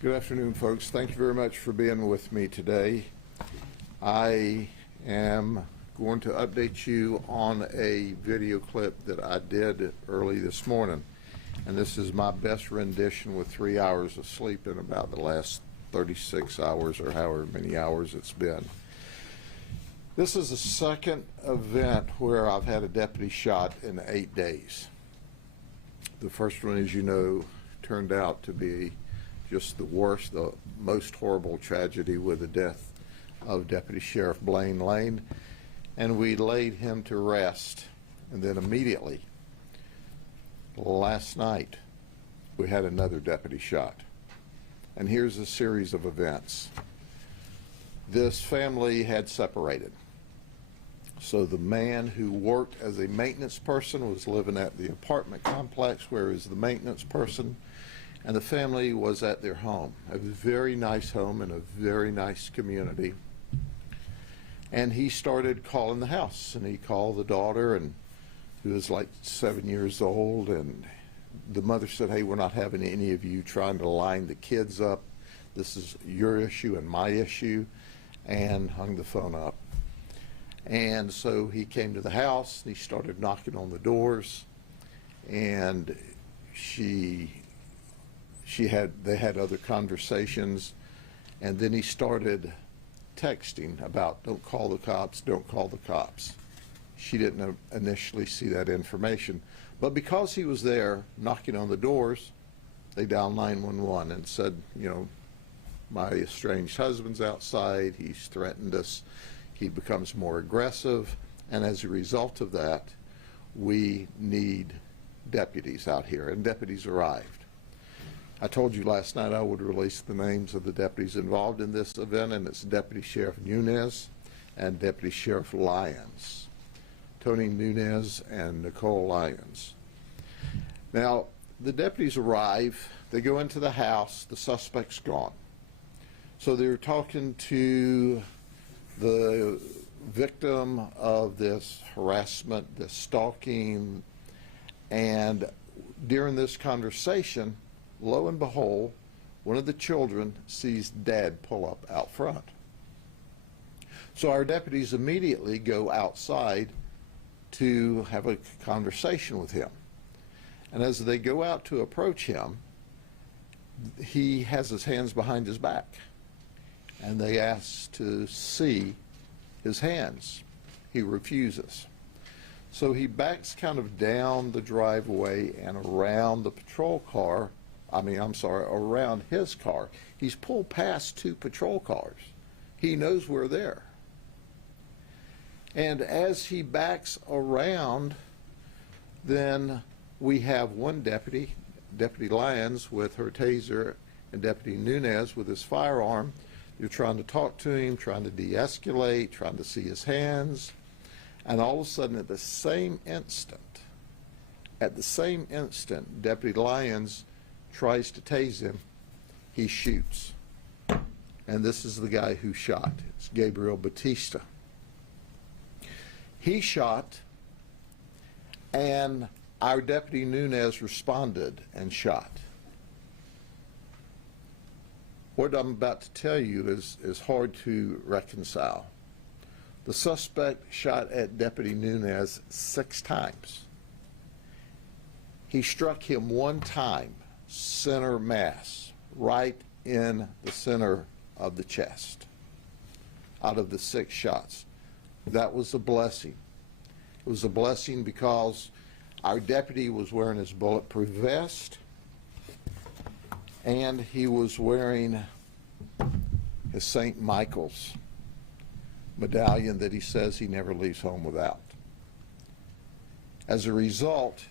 Good afternoon, folks. Thank you very much for being with me today. I am going to update you on a video clip that I did early this morning. And this is my best rendition with 3 hours of sleep in about the last 36 hours or however many hours it's been. This is the second event where I've had a deputy shot in 8 days. The first one, as you know, turned out to be just the worst, the most horrible tragedy with the death of Deputy Sheriff Blaine Lane, and we laid him to rest. And then immediately, last night, we had another deputy shot. And here's a series of events. This family had separated. So the man who worked as a maintenance person was living at the apartment complex, whereas the maintenance person and the family was at their home. A very nice home in a very nice community. And he started calling the house, and he called the daughter, and who was like 7 years old, and the mother said, "Hey, we're not having any of you trying to line the kids up. This is your issue and my issue," and hung the phone up. And so he came to the house, and he started knocking on the doors, and they had other conversations, and then he started texting about, "Don't call the cops, don't call the cops." She didn't initially see that information, but because he was there knocking on the doors, they dialed 911 and said, you know, "My estranged husband's outside, he's threatened us, he becomes more aggressive, and as a result of that, we need deputies out here," and deputies arrived. I told you last night I would release the names of the deputies involved in this event, and it's Deputy Sheriff Nunez and Deputy Sheriff Lyons. Tony Nunez and Nicole Lyons. Now, the deputies arrive, they go into the house, the suspect's gone. So they're talking to the victim of this harassment, this stalking, and during this conversation, lo and behold, one of the children sees Dad pull up out front. So our deputies immediately go outside to have a conversation with him. And as they go out to approach him, he has his hands behind his back. And they ask to see his hands. He refuses. So he backs kind of down the driveway and around the patrol car, around his car. He's pulled past 2 patrol cars. He knows we're there. And as he backs around, then we have one deputy, Deputy Lyons with her taser, and Deputy Nunez with his firearm. You're trying to talk to him, trying to de-escalate, trying to see his hands. And all of a sudden, at the same instant, Deputy Lyons tries to tase him, he shoots. And this is the guy who shot. It's Gabriel Batista. He shot, and our Deputy Nunez responded and shot. What I'm about to tell you is hard to reconcile. The suspect shot at Deputy Nunez 6 times. He struck him 1 time, center mass, right in the center of the chest, out of the 6 shots. That was a blessing. It was a blessing because our deputy was wearing his bulletproof vest, and he was wearing his St. Michael's medallion that he says he never leaves home without. As a result,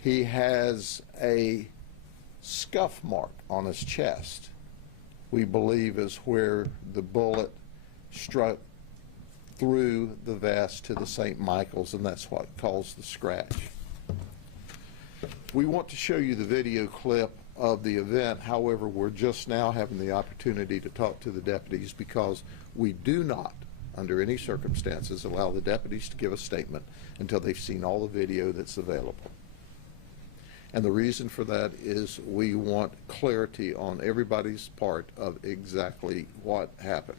he has a scuff mark on his chest, we believe is where the bullet struck through the vest to the St. Michael's, and that's what caused the scratch. We want to show you the video clip of the event. However, we're just now having the opportunity to talk to the deputies because we do not, under any circumstances, allow the deputies to give a statement until they've seen all the video that's available. And the reason for that is we want clarity on everybody's part of exactly what happened.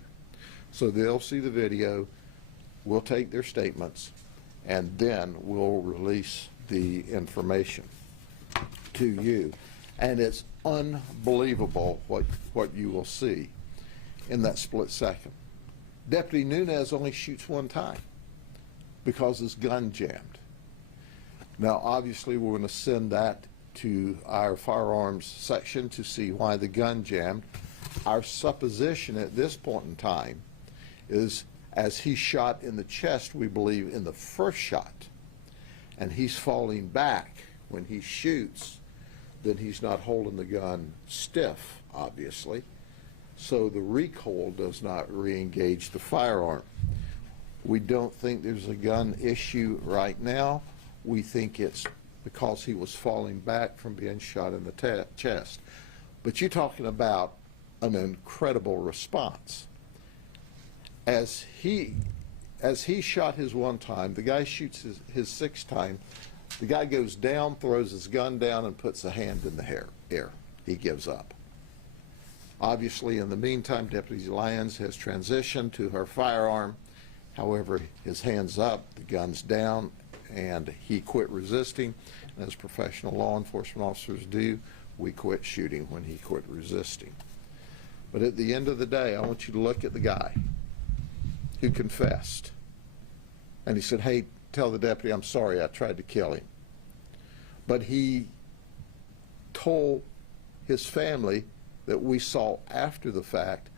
So they'll see the video, we'll take their statements, and then we'll release the information to you. And it's unbelievable what you will see in that split second. Deputy Nunez only shoots one time because his gun jammed. Now, obviously, we're going to send that to our firearms section to see why the gun jammed. Our supposition at this point in time is, as he shot in the chest, we believe in the first shot, and he's falling back when he shoots, then he's not holding the gun stiff, obviously, so the recoil does not re-engage the firearm. We don't think there's a gun issue right now. We think it's because he was falling back from being shot in the chest. But you're talking about an incredible response. As he shot his one time, the guy shoots his sixth time, the guy goes down, throws his gun down, and puts a hand in the air. He gives up. Obviously, in the meantime, Deputy Lyons has transitioned to her firearm. However, his hand's up, the gun's down, and he quit resisting. As professional law enforcement officers do, we quit shooting when he quit resisting. But at the end of the day, I want you to look at the guy who confessed. And he said, hey, tell the deputy, I'm sorry, I tried to kill him. But he told his family that we saw after the fact,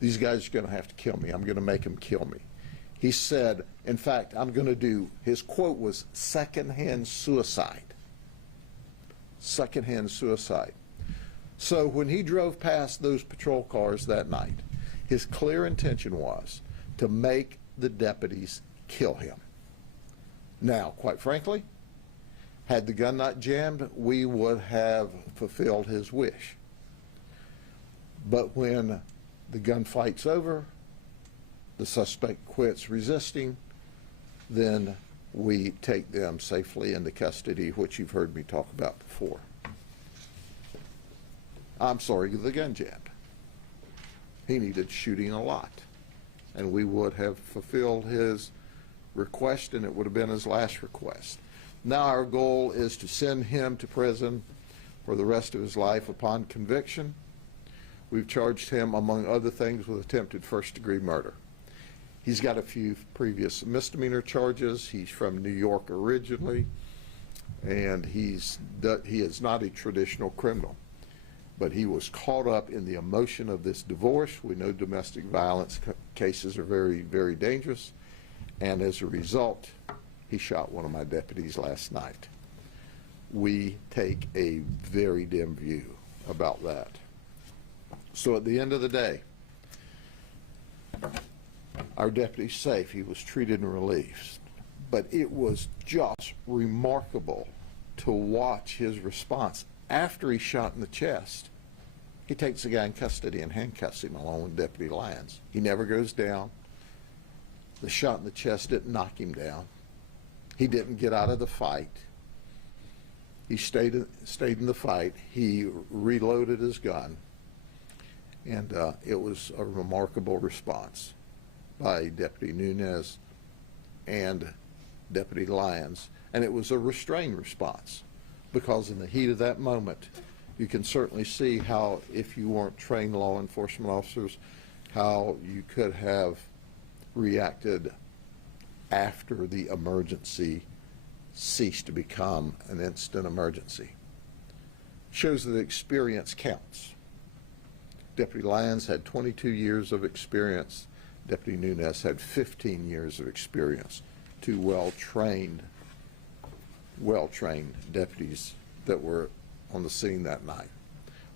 these guys are going to have to kill me. I'm going to make them kill me. He said, in fact, I'm going to do, his quote was, secondhand suicide. Secondhand suicide. So when he drove past those patrol cars that night, his clear intention was to make the deputies kill him. Now, quite frankly, had the gun not jammed, we would have fulfilled his wish. But when the gunfight's over, the suspect quits resisting, then we take them safely into custody, which you've heard me talk about before. I'm sorry, the gun jammed. He needed shooting a lot, and we would have fulfilled his request, and it would have been his last request. Now our goal is to send him to prison for the rest of his life upon conviction. We've charged him, among other things, with attempted first-degree murder. He's got a few previous misdemeanor charges. He's from New York originally, and he is not a traditional criminal. But he was caught up in the emotion of this divorce. We know domestic violence cases are very, very dangerous. And as a result, he shot one of my deputies last night. We take a very dim view about that. So at the end of the day, our deputy's safe. He was treated and released. But it was just remarkable to watch his response. After he shot in the chest, he takes the guy in custody and handcuffs him along with Deputy Lyons. He never goes down. The shot in the chest didn't knock him down. He didn't get out of the fight. He stayed in the fight. He reloaded his gun. And it was a remarkable response by Deputy Nunez and Deputy Lyons. And it was a restrained response, because in the heat of that moment, you can certainly see how, if you weren't trained law enforcement officers, how you could have reacted after the emergency ceased to become an instant emergency. Shows that experience counts. Deputy Lyons had 22 years of experience. Deputy Nunez had 15 years of experience. Two well-trained deputies that were on the scene that night.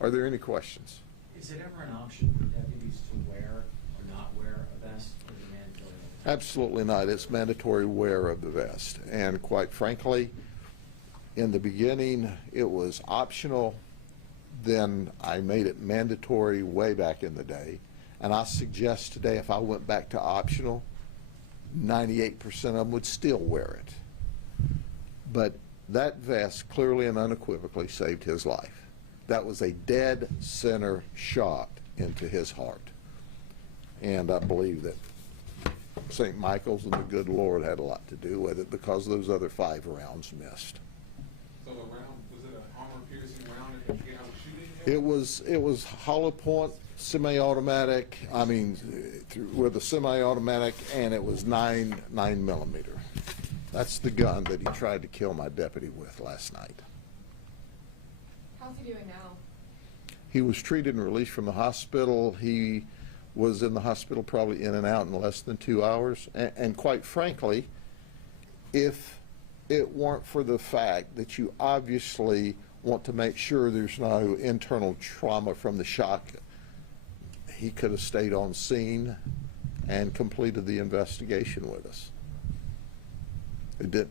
Are there any questions? Is it ever an option for deputies to wear or not wear a vest, or is it mandatory? Absolutely not. It's mandatory wear of the vest. And quite frankly, in the beginning, it was optional. Then I made it mandatory way back in the day. And I suggest today, if I went back to optional, 98% of them would still wear it. But That vest clearly and unequivocally saved his life. That was a dead center shot into his heart. And I believe that St. Michael's and the good Lord had a lot to do with it, because those other 5 rounds missed. So the round, was it an armor-piercing round at the beginning of the shooting? It was hollow point, semi-automatic. I mean, with a semi-automatic, and it was 9mm. That's the gun that he tried to kill my deputy with last night. How's he doing now? He was treated and released from the hospital. He was in the hospital probably in and out in less than 2 hours. And quite frankly, if it weren't for the fact that you obviously want to make sure there's no internal trauma from the shock, he could have stayed on scene and completed the investigation with us. It did,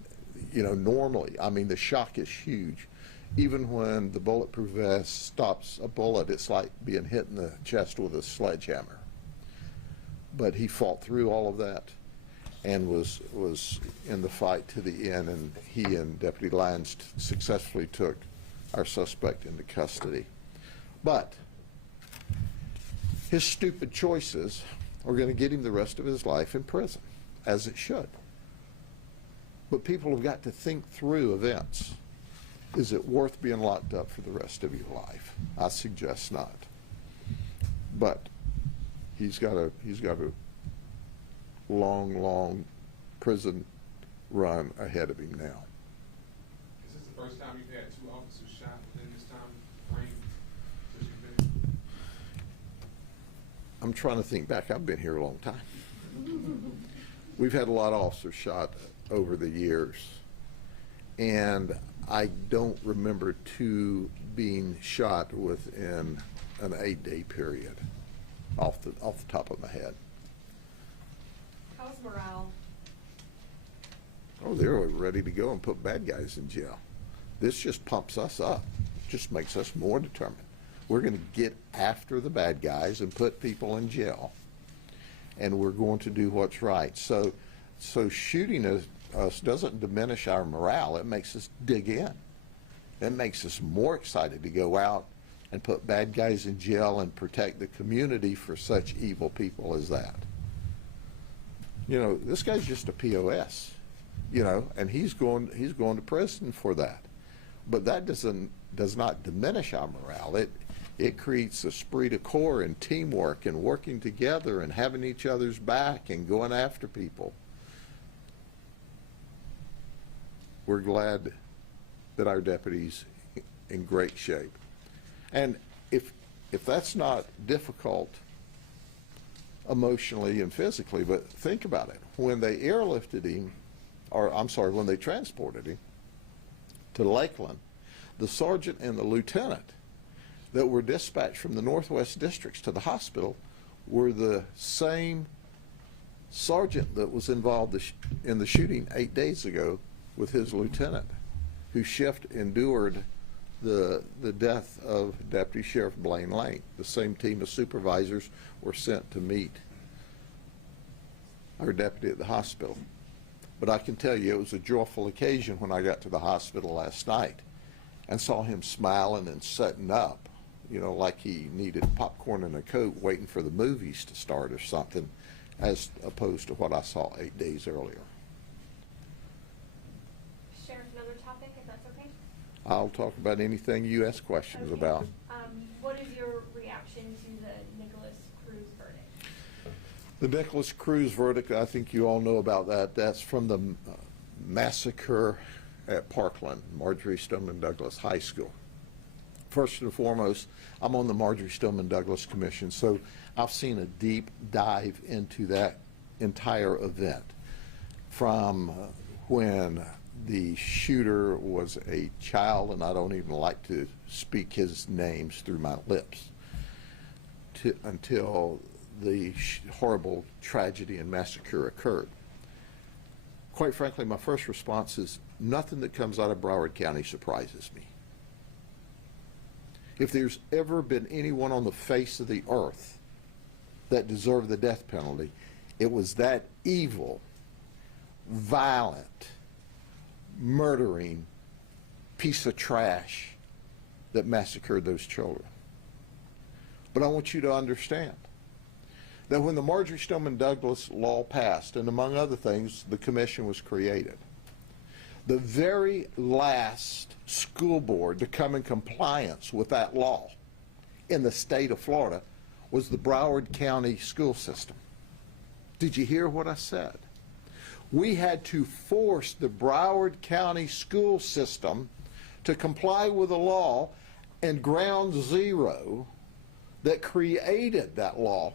you know, normally, I mean, the shock is huge. Even when the bulletproof vest stops a bullet, it's like being hit in the chest with a sledgehammer. But he fought through all of that and was in the fight to the end, and he and Deputy Lyons successfully took our suspect into custody. But his stupid choices are going to get him the rest of his life in prison, as it should. But people have got to think through events. Is it worth being locked up for the rest of your life? I suggest not. But he's got a long prison run ahead of him now. Is this the first time you've had 2 officers shot within this time frame since you've been? I'm trying to think back. I've been here a long time. We've had a lot of officers shot over the years, and I don't remember 2 being shot within an 8-day period off the top of my head. How's morale? Oh, they're ready to go and put bad guys in jail. This just pumps us up, just makes us more determined. We're going to get after the bad guys and put people in jail, and we're going to do what's right. So shooting us doesn't diminish our morale. It makes us dig in. It makes us more excited to go out and put bad guys in jail and protect the community for such evil people as that. You know, this guy's just a POS, you know, and he's going to prison for that. But that does not diminish our morale. It creates esprit de corps and teamwork and working together and having each other's back and going after people. We're glad that our deputy's in great shape. And if that's not difficult emotionally and physically, but think about it. When they airlifted him, or I'm sorry, when they transported him to Lakeland, the sergeant and the lieutenant that were dispatched from the Northwest districts to the hospital were the same sergeant that was involved in the shooting 8 days ago with his lieutenant, whose shift endured the death of Deputy Sheriff Blaine Lane. The same team of supervisors were sent to meet our deputy at the hospital. But I can tell you, it was a joyful occasion when I got to the hospital last night and saw him smiling and setting up, you know, like he needed popcorn and a Coke waiting for the movies to start or something, as opposed to what I saw 8 days earlier. Sheriff, another topic, if that's okay? I'll talk about anything you ask questions Okay. about. What is your reaction to the Nicholas Cruz verdict? The Nicholas Cruz verdict, I think you all know about that. That's from the massacre at Parkland, Marjorie Stoneman Douglas High School. First and foremost, I'm on the Marjorie Stoneman Douglas Commission, so I've seen a deep dive into that entire event, from when the shooter was a child, and I don't even like to speak his names through my lips, until the horrible tragedy and massacre occurred. Quite frankly, my first response is nothing that comes out of Broward County surprises me. If there's ever been anyone on the face of the earth that deserved the death penalty, it was that evil, violent, murdering piece of trash that massacred those children. But I want you to understand that when the Marjory Stoneman Douglas law passed, and among other things, the commission was created, the very last school board to come in compliance with that law in the state of Florida was the Broward County school system. Did you hear what I said? We had to force the Broward County school system to comply with the law, and ground zero that created that law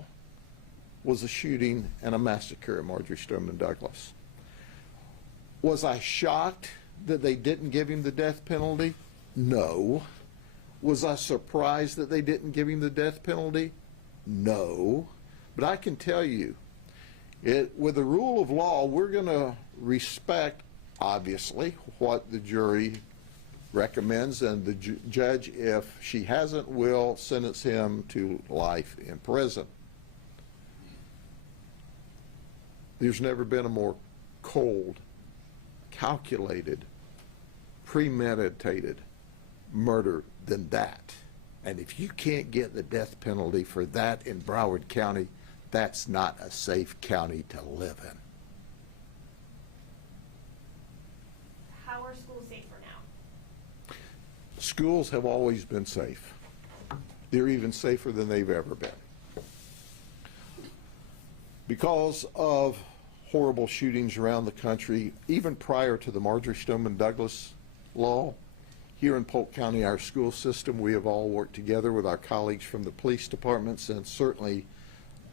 was a shooting and a massacre at Marjory Stoneman Douglas. Was I shocked that they didn't give him the death penalty? No. Was I surprised that they didn't give him the death penalty? No. But I can tell you, with the rule of law, we're going to respect, obviously, what the jury recommends, and the judge, if she hasn't, will sentence him to life in prison. There's never been a more cold, calculated, premeditated murder than that. And if you can't get the death penalty for that in Broward County, that's not a safe county to live in. How are schools safer now? Schools have always been safe. They're even safer than they've ever been. Because of horrible shootings around the country, even prior to the Marjory Stoneman Douglas law, here in Polk County, our school system, we have all worked together with our colleagues from the police departments, and certainly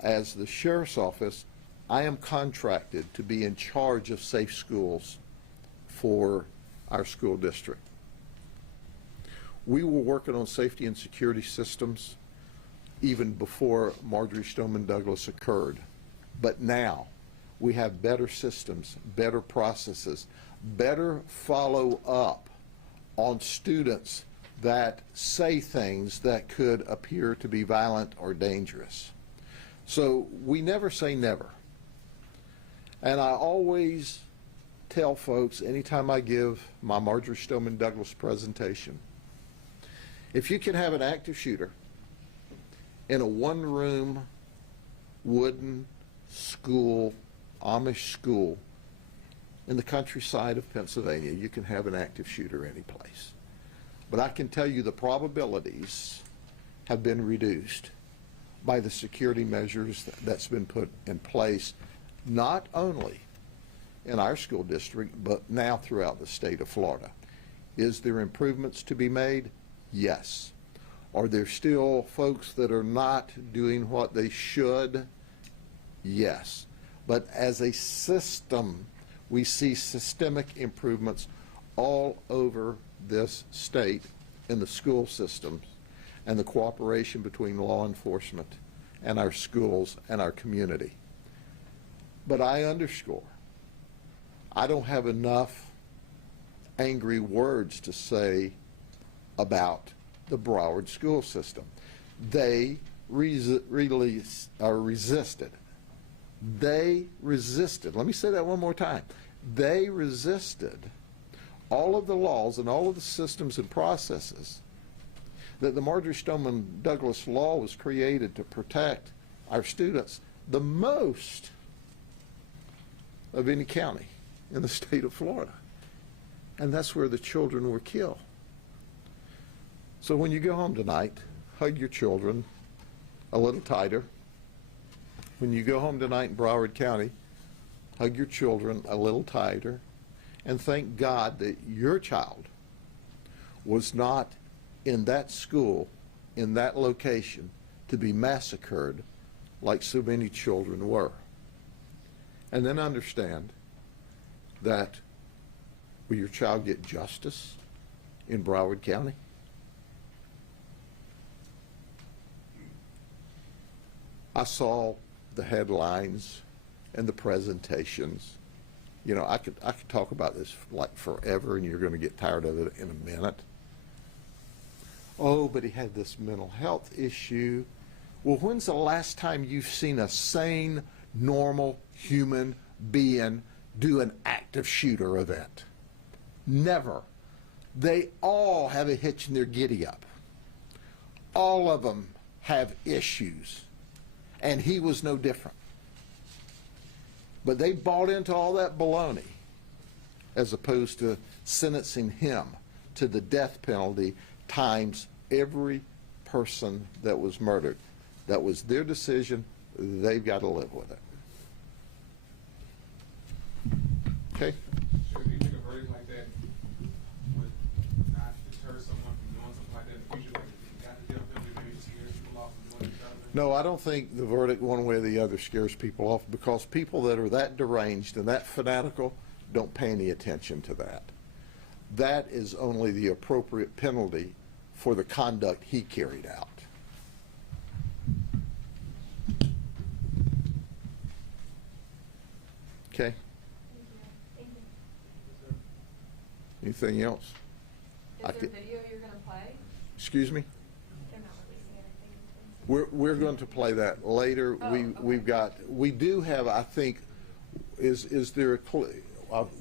as the sheriff's office, I am contracted to be in charge of safe schools for our school district. We were working on safety and security systems even before Marjory Stoneman Douglas occurred. But now we have better systems, better processes, better follow-up on students that say things that could appear to be violent or dangerous. So we never say never. And I always tell folks, anytime I give my Marjory Stoneman Douglas presentation, if you can have an active shooter in a one-room wooden school, Amish school, in the countryside of Pennsylvania, you can have an active shooter any place. But I can tell you the probabilities have been reduced by the security measures that's been put in place, not only in our school district, but now throughout the state of Florida. Is there improvements to be made? Yes. Are there still folks that are not doing what they should? Yes. But as a system, we see systemic improvements all over this state in the school systems and the cooperation between law enforcement and our schools and our community. But I underscore, I don't have enough angry words to say about the Broward school system. They resisted. They resisted. Let me say that one more time. They resisted all of the laws and all of the systems and processes that the Marjory Stoneman Douglas law was created to protect our students the most of any county in the state of Florida. And that's where the children were killed. So when you go home tonight, hug your children a little tighter. When you go home tonight in Broward County, hug your children a little tighter, and thank God that your child was not in that school, in that location, to be massacred like so many children were. And then understand that, will your child get justice in Broward County? I saw the headlines and the presentations. You know, I could talk about this like forever, and you're going to get tired of it in a minute. Oh, but he had this mental health issue. Well, when's the last time you've seen a sane, normal human being do an active shooter event? Never. They all have a hitch in their giddy up. All of them have issues, and he was no different. But they bought into all that baloney as opposed to sentencing him to the death penalty times every person that was murdered. That was their decision. They've got to live with it. Okay? Sure, do you think a verdict like that would not deter someone from doing something like that in the future? Like, if you got the death penalty, maybe it scares people off from doing each other? No, I don't think the verdict one way or the other scares people off, because people that are that deranged and that fanatical don't pay any attention to that. That is only the appropriate penalty for the conduct he carried out. Okay? Thank you. Anything else? Is I there thi- video you're gonna play? Excuse me? They're not releasing anything. We're going to play that later. Oh, okay. We do have, I think, is there a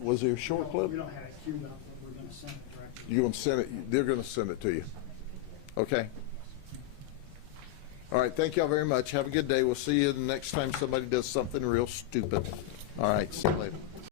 was there a short clip? We don't have it queued up, but we're gonna send it directly. You're going to send it, they're going to send it to you. Okay? All right, thank y'all very much. Have a good day. We'll see you the next time somebody does something real stupid. All right, see you later.